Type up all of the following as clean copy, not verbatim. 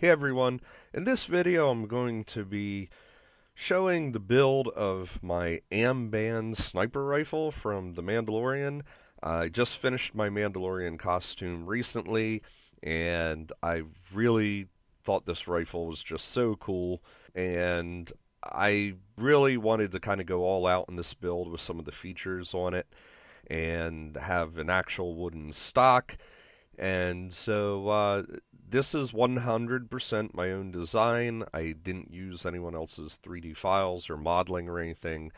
Hey everyone, in this video I'm going to be showing the build of my Amban sniper rifle from the Mandalorian. I just finished my Mandalorian costume recently, and I really thought this rifle was just so cool, and I really wanted to kind of go all out in this build with some of the features on it and have an actual wooden stock. And so this is 100% my own design. I didn't use anyone else's 3D files or modeling or anything.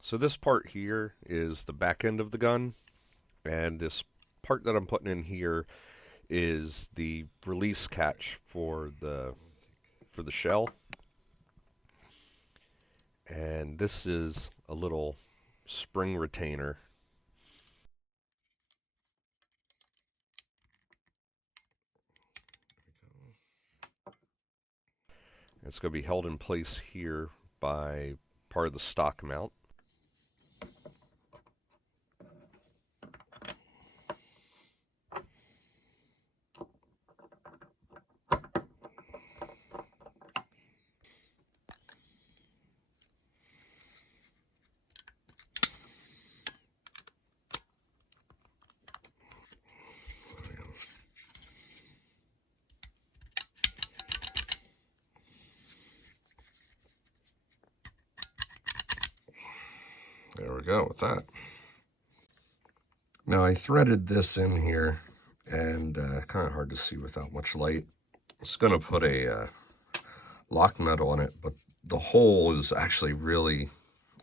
So this part here is the back end of the gun, and this part that I'm putting in here is the release catch for the shell. And this is a little spring retainer. It's going to be held in place here by part of the stock mount. There we go with that. Now I threaded this in here, and kind of hard to see without much light. It's going to put a lock nut on it, but the hole is actually really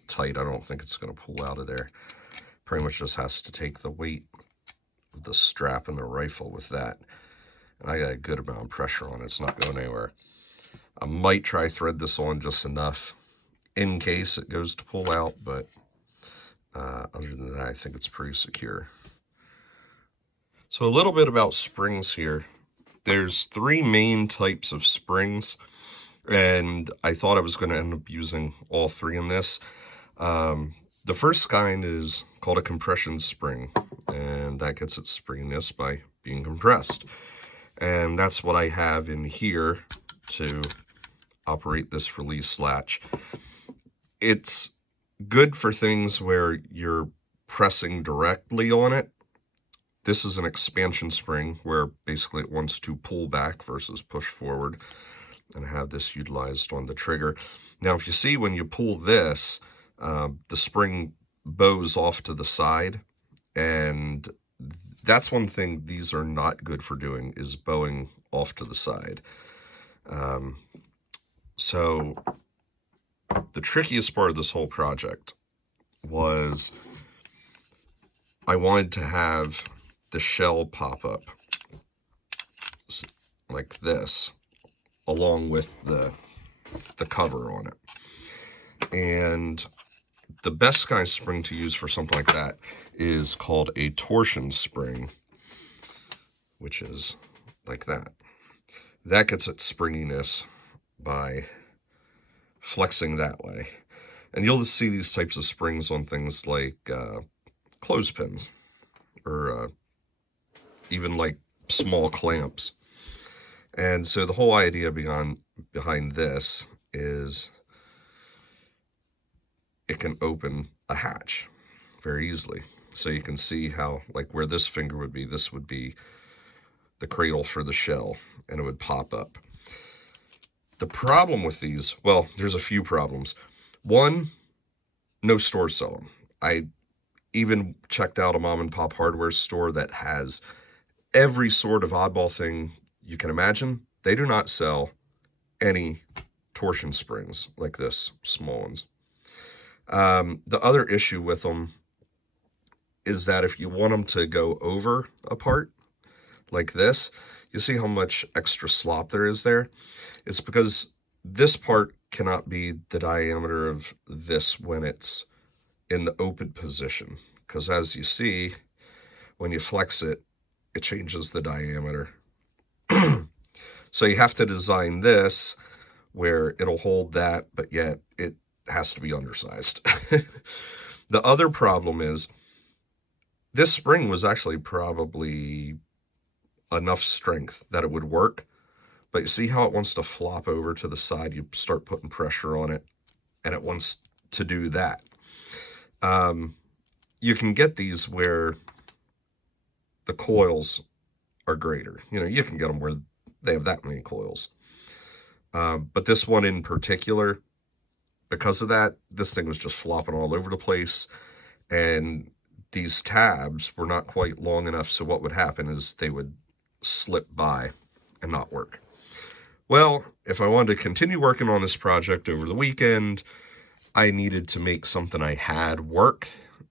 tight. I don't think it's going to pull out of there. Pretty much just has to take the weight of the strap and the rifle with that. And I got a good amount of pressure on it. It's not going anywhere. I might try thread this on just enough in case it goes to pull out, but other than that, I think it's pretty secure. So a little bit about springs here. There's three main types of springs, and I thought I was going to end up using all three in this. The first kind is called a compression spring, and that gets its springiness by being compressed. And that's what I have in here to operate this release latch. It's good for things where you're pressing directly on it. This is an expansion spring where basically it wants to pull back versus push forward, and I have this utilized on the trigger. Now, if you see when you pull this, the spring bows off to the side, and that's one thing these are not good for doing, is bowing off to the side. So the trickiest part of this whole project was I wanted to have the shell pop up like this along with the cover on it. And the best kind of spring to use for something like that is called a torsion spring, which is like that. That gets its springiness by flexing that way. And you'll see these types of springs on things like clothespins or even like small clamps. And so the whole idea behind this is it can open a hatch very easily. So you can see how, like where this finger would be, this would be the cradle for the shell, and it would pop up. The problem with these, well, there's a few problems. One, no stores sell them. I even checked out a mom and pop hardware store that has every sort of oddball thing you can imagine. They do not sell any torsion springs like this, small ones. The other issue with them is that if you want them to go over a part like this, you see how much extra slop there is there? It's because this part cannot be the diameter of this when it's in the open position. Because as you see, when you flex it, it changes the diameter. So you have to design this where it'll hold that, but yet it has to be undersized. The other problem is this spring was actually probably enough strength that it would work, But you see how it wants to flop over to the side? You start putting pressure on it, and it wants to do that. You can get these where the coils are greater. You can get them where they have that many coils. But this one in particular, because of that, this thing was just flopping all over the place. And these tabs were not quite long enough, so what would happen is they would slip by and not work. Well, if I wanted to continue working on this project over the weekend, I needed to make something I had work.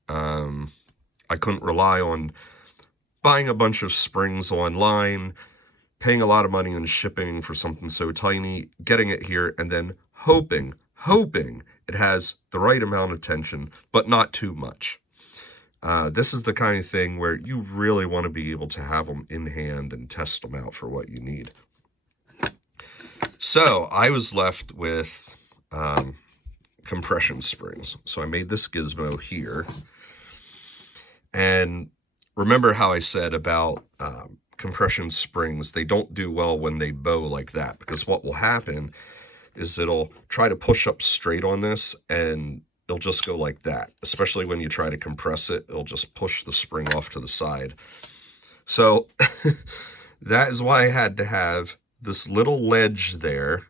I couldn't rely on buying a bunch of springs online, paying a lot of money on shipping for something so tiny, getting it here, and then hoping it has the right amount of tension, but not too much. This is the kind of thing where you really want to be able to have them in hand and test them out for what you need. So I was left with compression springs. So I made this gizmo here. And remember how I said about compression springs, they don't do well when they bow like that, because what will happen is it'll try to push up straight on this and it'll just go like that. Especially when you try to compress it, it'll just push the spring off to the side. So that is why I had to have this little ledge there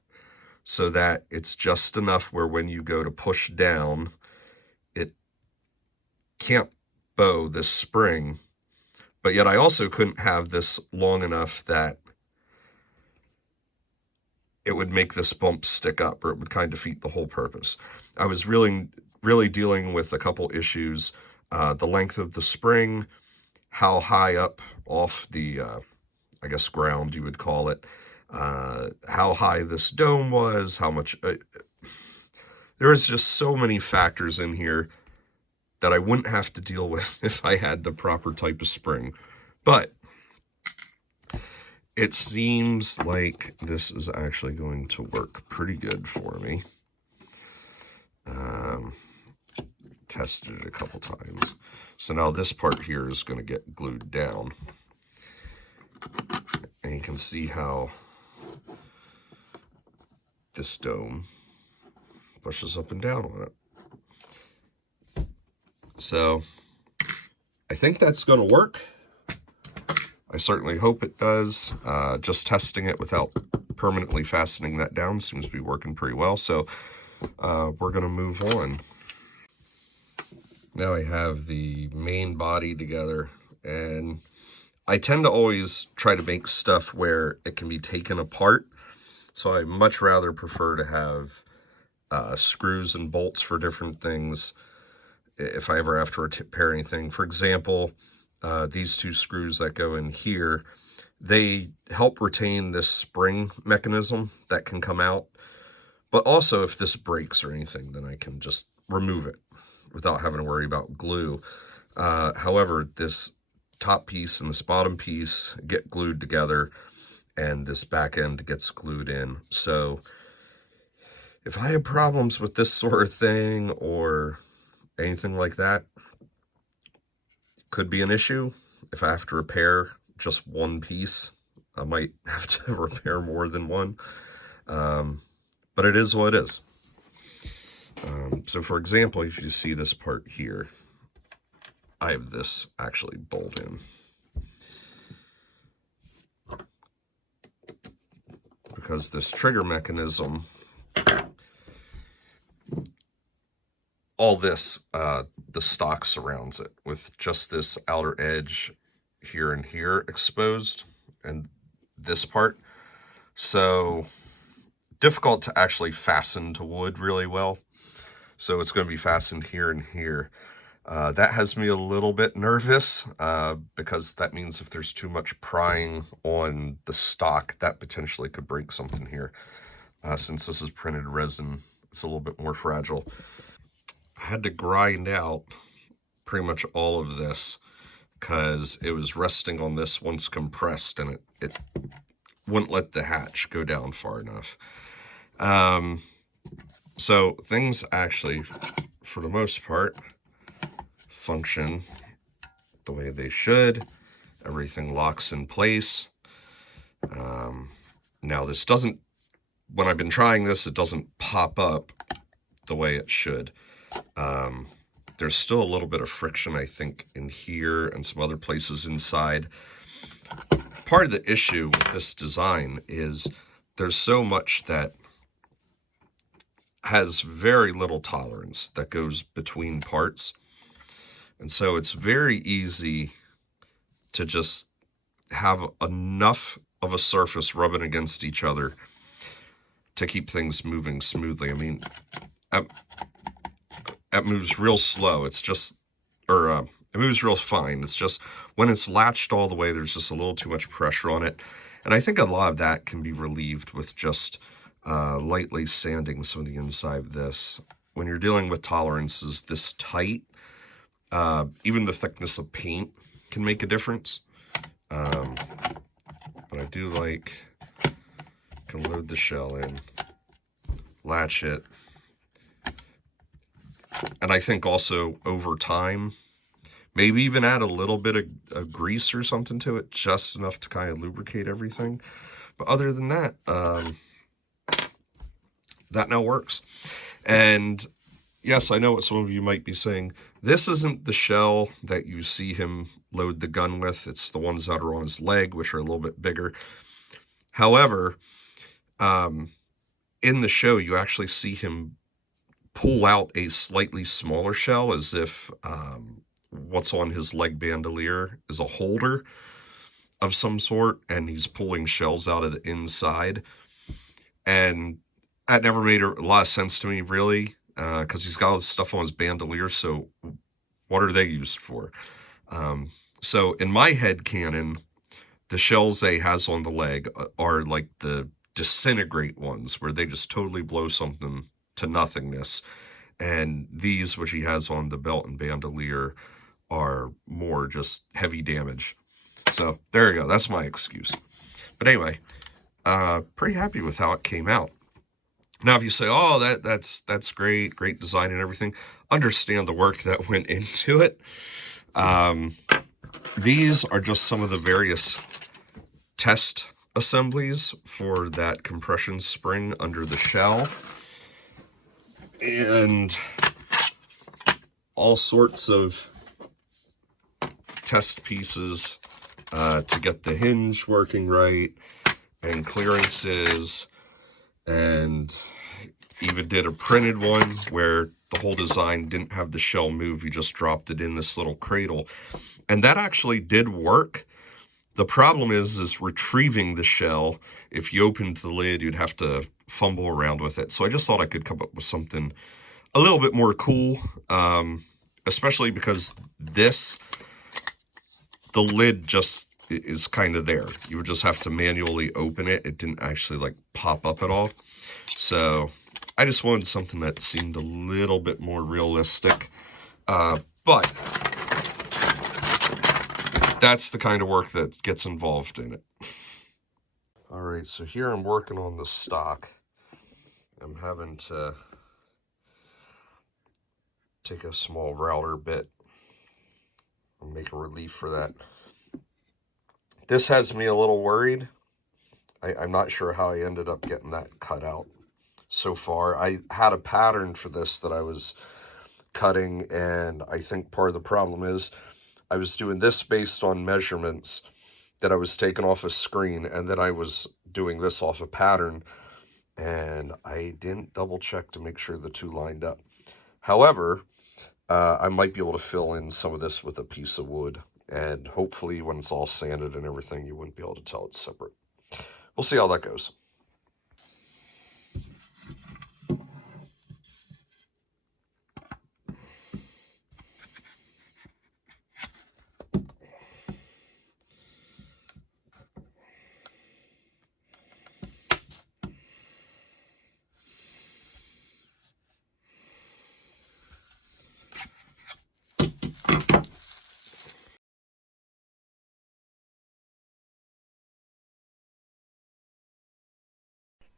so that it's just enough where when you go to push down, it can't bow this spring. But yet I also couldn't have this long enough that it would make this bump stick up, or it would kind of defeat the whole purpose. I was really dealing with a couple issues. The length of the spring, how high up off the, I guess, ground you would call it, how high this dome was, how much... there was just so many factors in here that I wouldn't have to deal with if I had the proper type of spring. But it seems like this is actually going to work pretty good for me. Tested it a couple times. So now this part here is going to get glued down. And you can see how this dome pushes up and down on it. So I think that's going to work. I certainly hope it does. Just testing it without permanently fastening that down seems to be working pretty well. So we're going to move on. Now I have the main body together, and I tend to always try to make stuff where it can be taken apart. So I much rather prefer to have screws and bolts for different things if I ever have to repair anything. For example, these two screws that go in here, they help retain this spring mechanism that can come out. But also if this breaks or anything, then I can just remove it without having to worry about glue. However, this top piece and this bottom piece get glued together, and this back end gets glued in. So if I have problems with this sort of thing or anything like that, could be an issue. If I have to repair just one piece, I might have to repair more than one. But it is what it is. So for example, if you see this part here, I have this actually bolt in. Because this trigger mechanism, all this, the stock surrounds it with just this outer edge here and here exposed, and this part. So difficult to actually fasten to wood really well. So it's going to be fastened here and here. That has me a little bit nervous because that means if there's too much prying on the stock, that potentially could break something here. Since this is printed resin, it's a little bit more fragile. I had to grind out pretty much all of this because it was resting on this once compressed, and it wouldn't let the hatch go down far enough. So things actually, for the most part, function the way they should. Everything locks in place. Now this doesn't, when I've been trying this, it doesn't pop up the way it should. There's still a little bit of friction, I think, in here and some other places inside. Part of the issue with this design is there's so much that has very little tolerance that goes between parts. And so it's very easy to just have enough of a surface rubbing against each other to keep things moving smoothly. I mean, it moves real slow. It's just, it moves real fine. It's just when it's latched all the way, there's just a little too much pressure on it. And I think a lot of that can be relieved with just lightly sanding some of the inside of this. When you're dealing with tolerances this tight, even the thickness of paint can make a difference. But I do like, can load the shell in, latch it. And I think also over time, maybe even add a little bit of grease or something to it, just enough to kind of lubricate everything. But other than that, that now works. And yes, I know what some of you might be saying. This isn't the shell that you see him load the gun with. It's the ones that are on his leg, which are a little bit bigger. However, in the show, you actually see him pull out a slightly smaller shell as if what's on his leg bandolier is a holder of some sort, and he's pulling shells out of the inside. And that never made a lot of sense to me, really, because he's got all this stuff on his bandolier, so what are they used for? So in my head canon, the shells they has on the leg are like the disintegrate ones, where they just totally blow something to nothingness. And these, which he has on the belt and bandolier, are more just heavy damage. So there you go. That's my excuse. But anyway, pretty happy with how it came out. Now, if you say, oh, that's great, great design and everything, understand the work that went into it. These are just some of the various test assemblies for that compression spring under the shell. And all sorts of test pieces to get the hinge working right, and clearances, and even did a printed one where the whole design didn't have the shell move. You just dropped it in this little cradle. And that actually did work. The problem is retrieving the shell. If you opened the lid, you'd have to fumble around with it. So I just thought I could come up with something a little bit more cool, especially because this, the lid just is kind of there. You would just have to manually open it. It didn't actually like pop up at all. So I just wanted something that seemed a little bit more realistic. But that's the kind of work that gets involved in it. All right, so here I'm working on the stock. I'm having to take a small router bit and make a relief for that. This has me a little worried. I'm not sure how I ended up getting that cut out so far. I had a pattern for this that I was cutting, and I think part of the problem is I was doing this based on measurements that I was taking off a screen, and then I was doing this off a pattern, and I didn't double check to make sure the two lined up. However, I might be able to fill in some of this with a piece of wood, and hopefully when it's all sanded and everything, you wouldn't be able to tell it's separate. We'll see how that goes.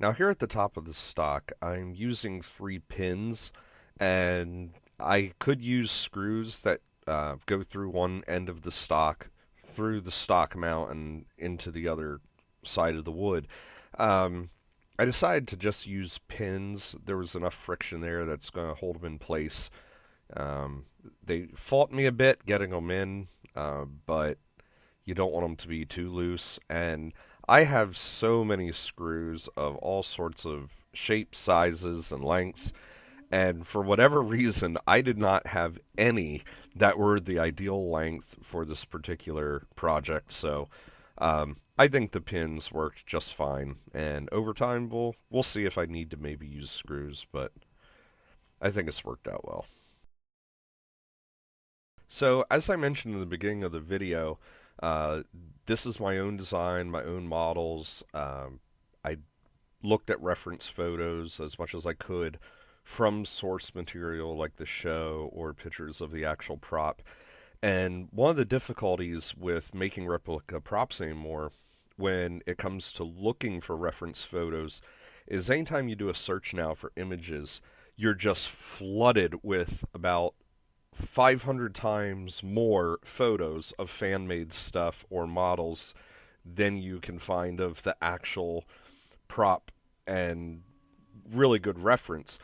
Now here at the top of the stock, I'm using 3 pins, and I could use screws that go through one end of the stock, through the stock mount, and into the other side of the wood. I decided to just use pins. There was enough friction there that's going to hold them in place. Um, they fought me a bit getting them in, but you don't want them to be too loose. And I have so many screws of all sorts of shapes, sizes, and lengths. And for whatever reason, I did not have any that were the ideal length for this particular project. So I think the pins worked just fine. And over time, we'll see if I need to maybe use screws, but I think it's worked out well. So as I mentioned in the beginning of the video, uh, this is my own design, my own models. I looked at reference photos as much as I could from source material like the show or pictures of the actual prop. And one of the difficulties with making replica props anymore when it comes to looking for reference photos is anytime you do a search now for images, you're just flooded with about 500 times more photos of fan-made stuff or models than you can find of the actual prop and really good reference.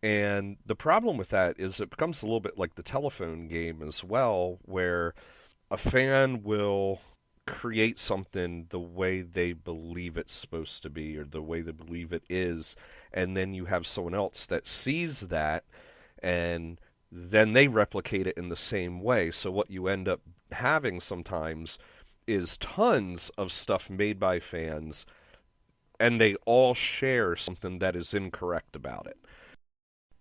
And the problem with that is it becomes a little bit like the telephone game as well, where a fan will create something the way they believe it's supposed to be or the way they believe it is, and then you have someone else that sees that and then they replicate it in the same way. So what you end up having sometimes is tons of stuff made by fans, and they all share something that is incorrect about it.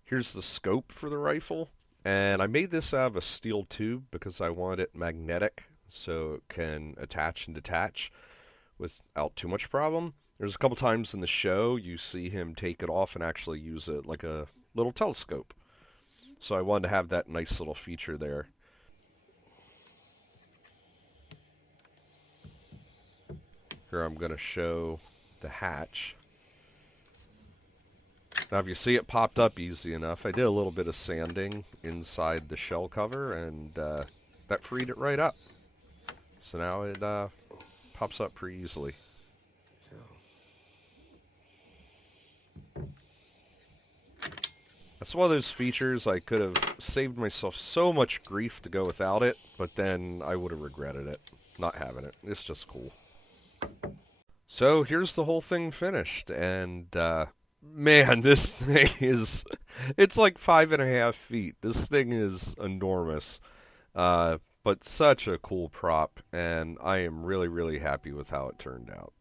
Here's the scope for the rifle, and I made this out of a steel tube because I wanted it magnetic so it can attach and detach without too much problem. There's a couple times in the show you see him take it off and actually use it like a little telescope. So I wanted to have that nice little feature there. Here I'm going to show the hatch. Now if you see it popped up easy enough, I did a little bit of sanding inside the shell cover and that freed it right up. So now it pops up pretty easily. That's one of those features I could have saved myself so much grief to go without it, but then I would have regretted it, not having it. It's just cool. So here's the whole thing finished, and man, this thing is, it's like 5.5 feet. This thing is enormous, but such a cool prop, and I am really, really happy with how it turned out.